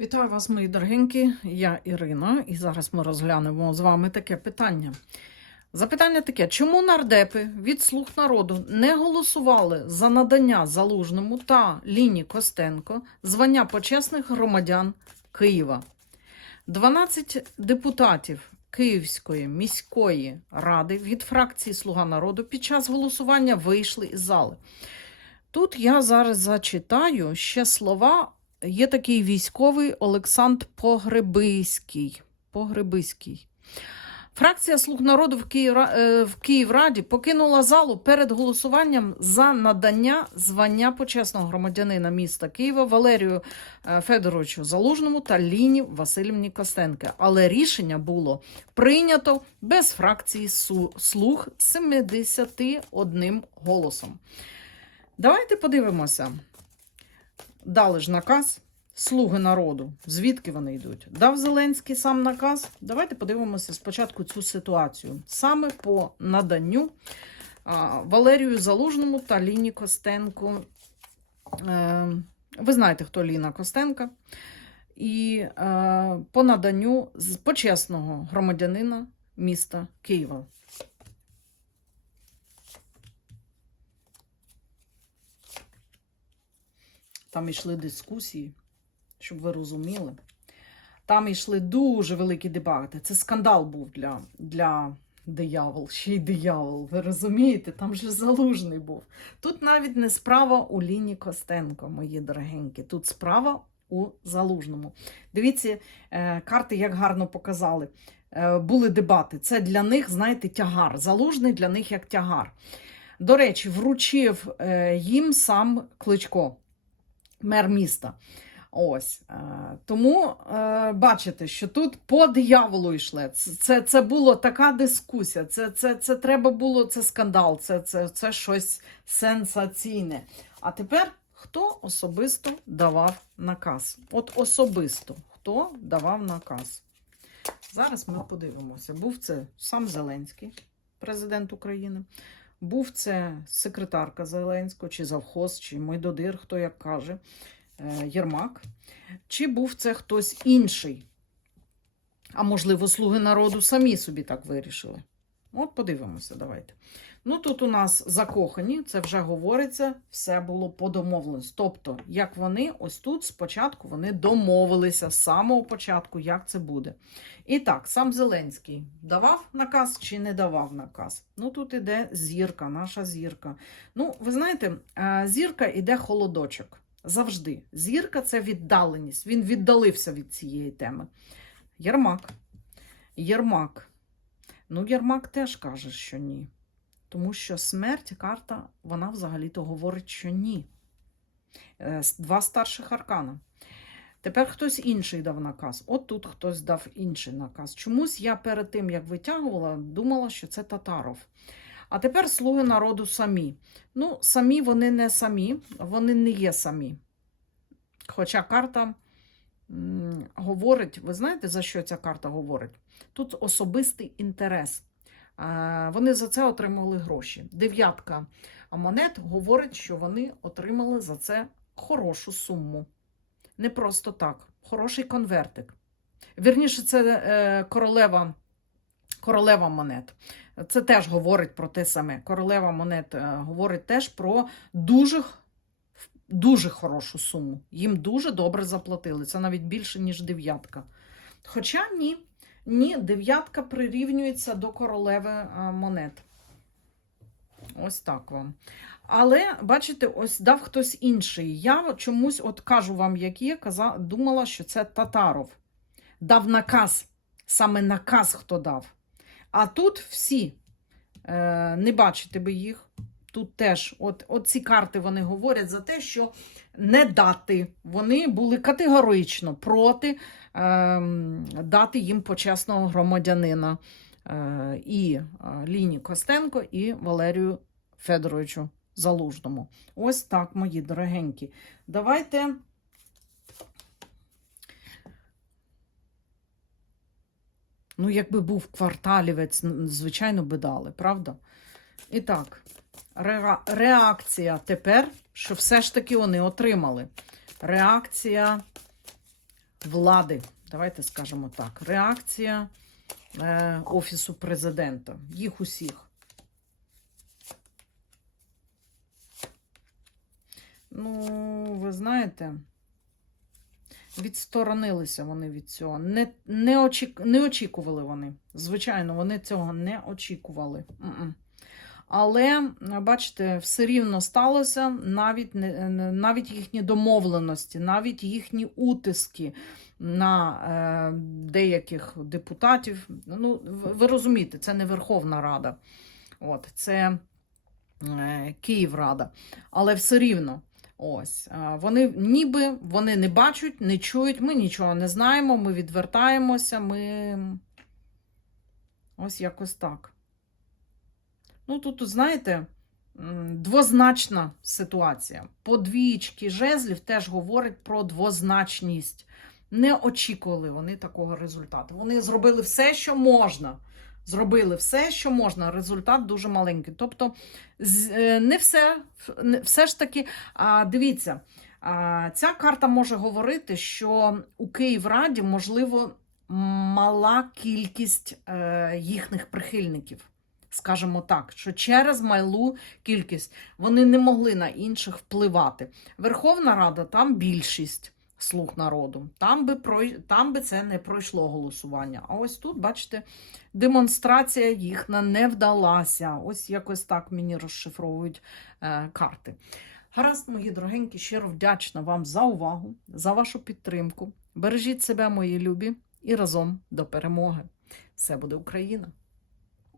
Вітаю вас, мої дорогенькі. Я Ірина, і зараз ми розглянемо з вами таке питання. Запитання таке: чому нардепи від слуг народу не голосували за надання залужному та Ліні Костенко звання почесних громадян Києва? 12 депутатів Київської міської ради від фракції Слуга народу під час голосування вийшли із зали. Тут я зараз зачитаю ще слова є такий військовий Олександр Погребиський. Погребиський. Фракція Слуг народу в, Київра... е, в Київраді покинула залу перед голосуванням за надання звання почесного громадянина міста Києва Валерію е, Федоровичу Залужному та Ліні Васильівні Костенке. Але рішення було прийнято без фракції Слуг 71 голосом. Давайте подивимося дали ж наказ слуги народу. Звідки вони йдуть? Дав Зеленський сам наказ. Давайте подивимося спочатку цю ситуацію. Саме по наданню Валерію Залужному та Ліні Костенку. Е, ви знаєте, хто Ліна Костенка. І е, по наданню з почесного громадянина міста Києва. Там йшли дискусії, щоб ви розуміли. Там йшли дуже великі дебати. Це скандал був для, для диявол, ще й диявол. Ви розумієте? Там же залужний був. Тут навіть не справа у Ліні Костенко, мої дорогенькі. Тут справа у залужному. Дивіться, е, карти як гарно показали. Е, були дебати. Це для них, знаєте, тягар. Залужний для них як тягар. До речі, вручив е, їм сам Кличко мер міста. Ось е, тому е, бачите, що тут по дияволу йшли. Це, це, була така дискусія. Це, це, це треба було це скандал, це, це, це щось сенсаційне. А тепер хто особисто давав наказ? От особисто хто давав наказ? Зараз ми подивимося. Був це сам Зеленський, президент України. Був це секретарка Зеленського, чи завхоз, чи Мойдодир, хто як каже, е, Єрмак. Чи був це хтось інший? А можливо, слуги народу самі собі так вирішили. От подивимося, давайте. Ну, тут у нас закохані, це вже говориться, все було по домовленості. Тобто, як вони, ось тут спочатку вони домовилися з самого початку, як це буде. І так, сам Зеленський давав наказ чи не давав наказ? Ну, тут іде зірка, наша зірка. Ну, ви знаєте, е, зірка іде холодочок. Завжди. Зірка це віддаленість. Він віддалився від цієї теми. Єрмак. Єрмак. Ну, Єрмак теж каже, що ні. Тому що смерть, карта, вона взагалі-то говорить, що ні. Е, Два старших аркана. Тепер хтось інший дав наказ. От тут хтось дав інший наказ. Чомусь я перед тим, як витягувала, думала, що це Татаров. А тепер слуги народу самі. Ну, самі вони не самі, вони не є самі. Хоча карта говорить, ви знаєте, за що ця карта говорить? Тут особистий інтерес. Е, Вони за це отримали гроші. Дев'ятка монет говорить, що вони отримали за це хорошу суму. Не просто так, хороший конвертик. Вірніше, це е, королева, королева монет. Це теж говорить про те саме. Королева монет е, говорить теж про дуже, дуже хорошу суму. Їм дуже добре заплатили. Це навіть більше, ніж дев'ятка. Хоча ні, ні, дев'ятка прирівнюється до королеви монет. Ось так вам. Але, бачите, ось дав хтось інший. Я чомусь от кажу вам, як є, каза, думала, що це Татаров. Дав наказ. Саме наказ хто дав. А тут всі е, не бачите би їх. Тут теж, от, от ці карти вони говорять за те, що не дати. Вони були категорично проти е, дати їм почесного громадянина е, і е, Ліні Костенко, і Валерію Федоровичу Залужному. Ось так, мої дорогенькі. Давайте. Ну, якби був кварталівець, звичайно би дали, правда? І так, реакція тепер, що все ж таки вони отримали. Реакція влади. Давайте скажемо так. Реакція е, Офісу президента. Їх усіх. Ну, ви знаєте, відсторонилися вони від цього. Не, не, очік, не очікували вони. Звичайно, вони цього не очікували. М-м. Але, бачите, все рівно сталося навіть, навіть їхні домовленості, навіть їхні утиски на е, деяких депутатів. Ну, ви ви розумієте, це не Верховна Рада, от, це е, Київрада. Але все рівно. Ось е, вони ніби вони не бачать, не чують, ми нічого не знаємо, ми відвертаємося, ми ось якось так. Ну, тут, знаєте, двозначна ситуація. По двічки жезлів теж говорить про двозначність. Не очікували вони такого результату. Вони зробили все, що можна. Зробили все, що можна. Результат дуже маленький. Тобто, е, не все, все ж таки, дивіться, ця карта може говорити, що у Київраді, можливо, мала кількість е, їхніх прихильників. Скажімо так, що через малу кількість вони не могли на інших впливати. Верховна Рада там більшість слуг народу. Там би, прой- там би це не пройшло голосування. А ось тут, бачите, демонстрація їхня не вдалася. Ось якось так мені розшифровують е, карти. Гаразд, мої дорогенькі, щиро вдячна вам за увагу, за вашу підтримку. Бережіть себе, мої любі, і разом до перемоги. Все буде Україна!